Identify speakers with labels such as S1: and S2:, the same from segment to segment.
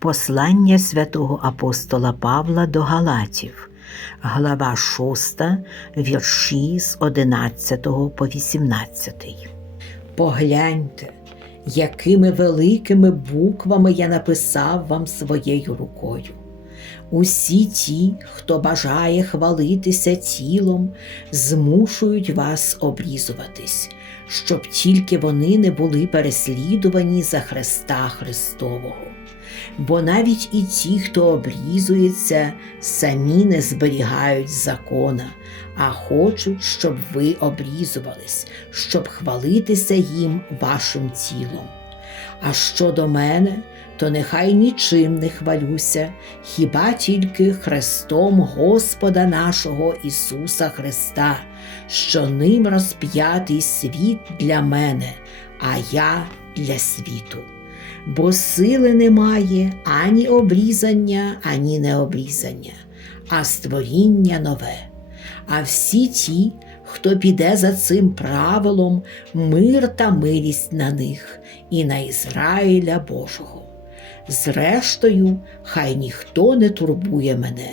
S1: Послання святого апостола Павла до Галатів, глава 6, вірші з 11 по 18.
S2: Погляньте, якими великими буквами я написав вам своєю рукою. Усі ті, хто бажає хвалитися тілом, змушують вас обрізуватись, щоб тільки вони не були переслідувані за Христа Христового. Бо навіть і ті, хто обрізується, самі не зберігають закона, а хочуть, щоб ви обрізувались, щоб хвалитися їм вашим тілом. А щодо мене, то нехай нічим не хвалюся, хіба тільки Христом Господа нашого Ісуса Христа, що ним розп'ятий світ для мене, а я для світу. Бо сили немає ані обрізання, ані необрізання, а створіння нове. А всі ті, хто піде за цим правилом, мир та милість на них і на Ізраїля Божого. Зрештою, хай ніхто не турбує мене,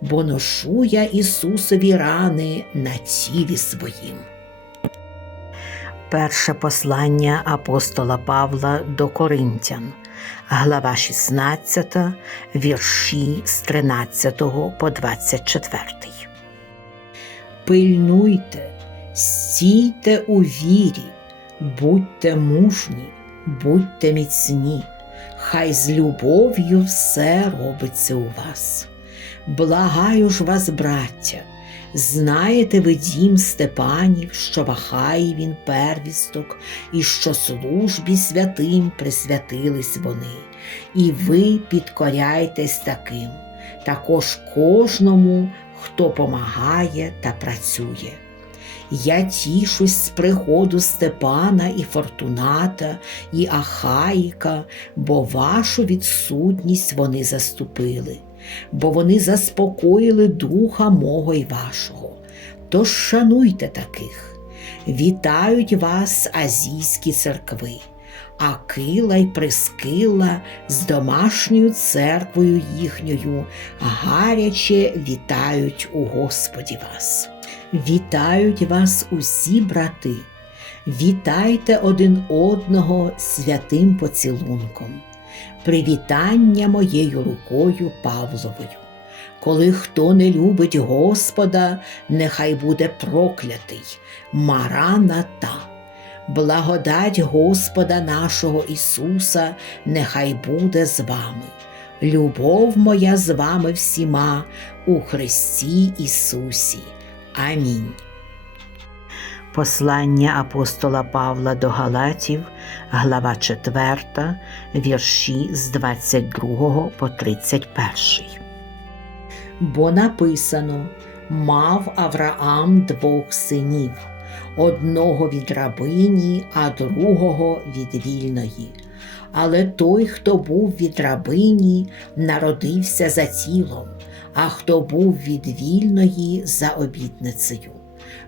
S2: бо ношу я Ісусові рани на тілі своїм.
S1: Перше послання апостола Павла до Коринтян, глава 16, вірші з 13 по 24.
S2: Пильнуйте, стійте у вірі, будьте мужні, будьте міцні, хай з любов'ю все робиться у вас. Благаю ж вас, браття, знаєте ви дім Степанів, що вахає він первісток, і що службі святим присвятились вони, і ви підкоряйтесь таким, також кожному, хто помагає та працює. Я тішусь з приходу Степана і Фортуната, і Ахаїка, бо вашу відсутність вони заступили, бо вони заспокоїли духа мого й вашого. Тож шануйте таких. Вітають вас азійські церкви, Акила й Прискила з домашньою церквою їхньою гаряче вітають у Господі вас. Вітають вас усі брати, вітайте один одного святим поцілунком, привітання моєю рукою Павловою. Коли хто не любить Господа, нехай буде проклятий, Мараната. Благодать Господа нашого Ісуса нехай буде з вами. Любов моя з вами всіма у Христі Ісусі. Амінь.
S1: Послання апостола Павла до Галатів, глава 4, вірші з 22 по 31.
S2: Бо написано: мав Авраам двох синів, одного від рабині, а другого від вільної. Але той, хто був від рабині, народився за тілом, а хто був від вільної за обітницею.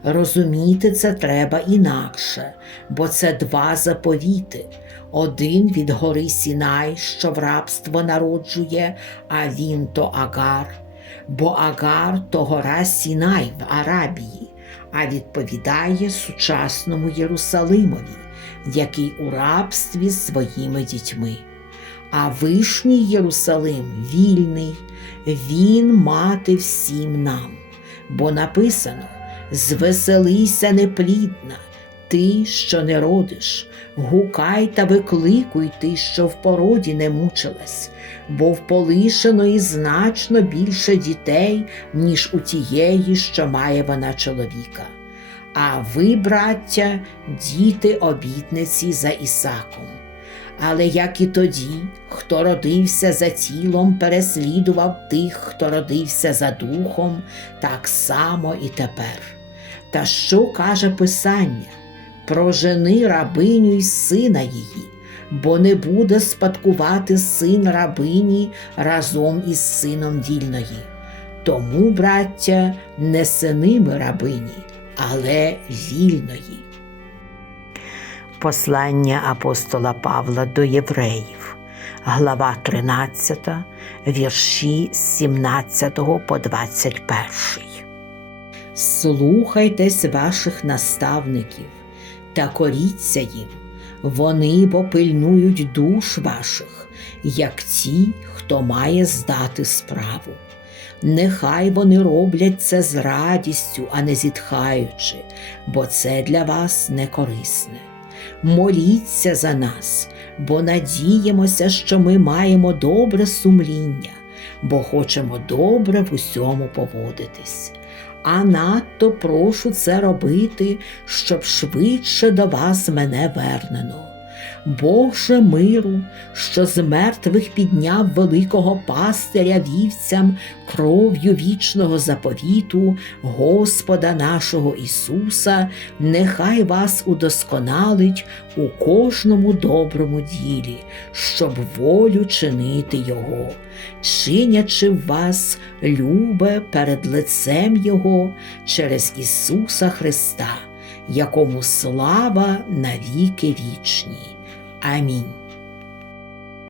S2: Розуміти це треба інакше, бо це два заповіти. Один від гори Сінай, що в рабство народжує, а він то Агар, бо Агар то гора Сінай в Арабії, а відповідає сучасному Єрусалимові, який у рабстві з своїми дітьми. А вишній Єрусалим вільний, він мати всім нам, бо написано звеселися неплідна, ти, що не родиш, гукай та викликуй ти, що в породі не мучилась, бо в полишеної значно більше дітей, ніж у тієї, що має вона чоловіка. А ви, браття, діти обітниці за Ісаком. Але як і тоді, хто родився за тілом, переслідував тих, хто родився за духом, так само і тепер. Та що каже Писання? Прожени рабиню й сина її, бо не буде спадкувати син рабині разом із сином вільної. Тому, браття, не синими рабині, але вільної.
S1: Послання апостола Павла до євреїв, глава 13, вірші з 17 по 21.
S2: Слухайтесь ваших наставників та коріться їм. Вони попильнують душ ваших, як ті, хто має здати справу. Нехай вони роблять це з радістю, а не зітхаючи, бо це для вас не корисне. Моліться за нас, бо надіємося, що ми маємо добре сумління, бо хочемо добре в усьому поводитись. А надто прошу це робити, щоб швидше до вас мене вернено. Бог же миру, що з мертвих підняв великого пастиря вівцям кров'ю вічного заповіту Господа нашого Ісуса, нехай вас удосконалить у кожному доброму ділі, щоб волю чинити Його, чинячи в вас любе перед лицем Його через Ісуса Христа, якому слава навіки вічні. Амінь.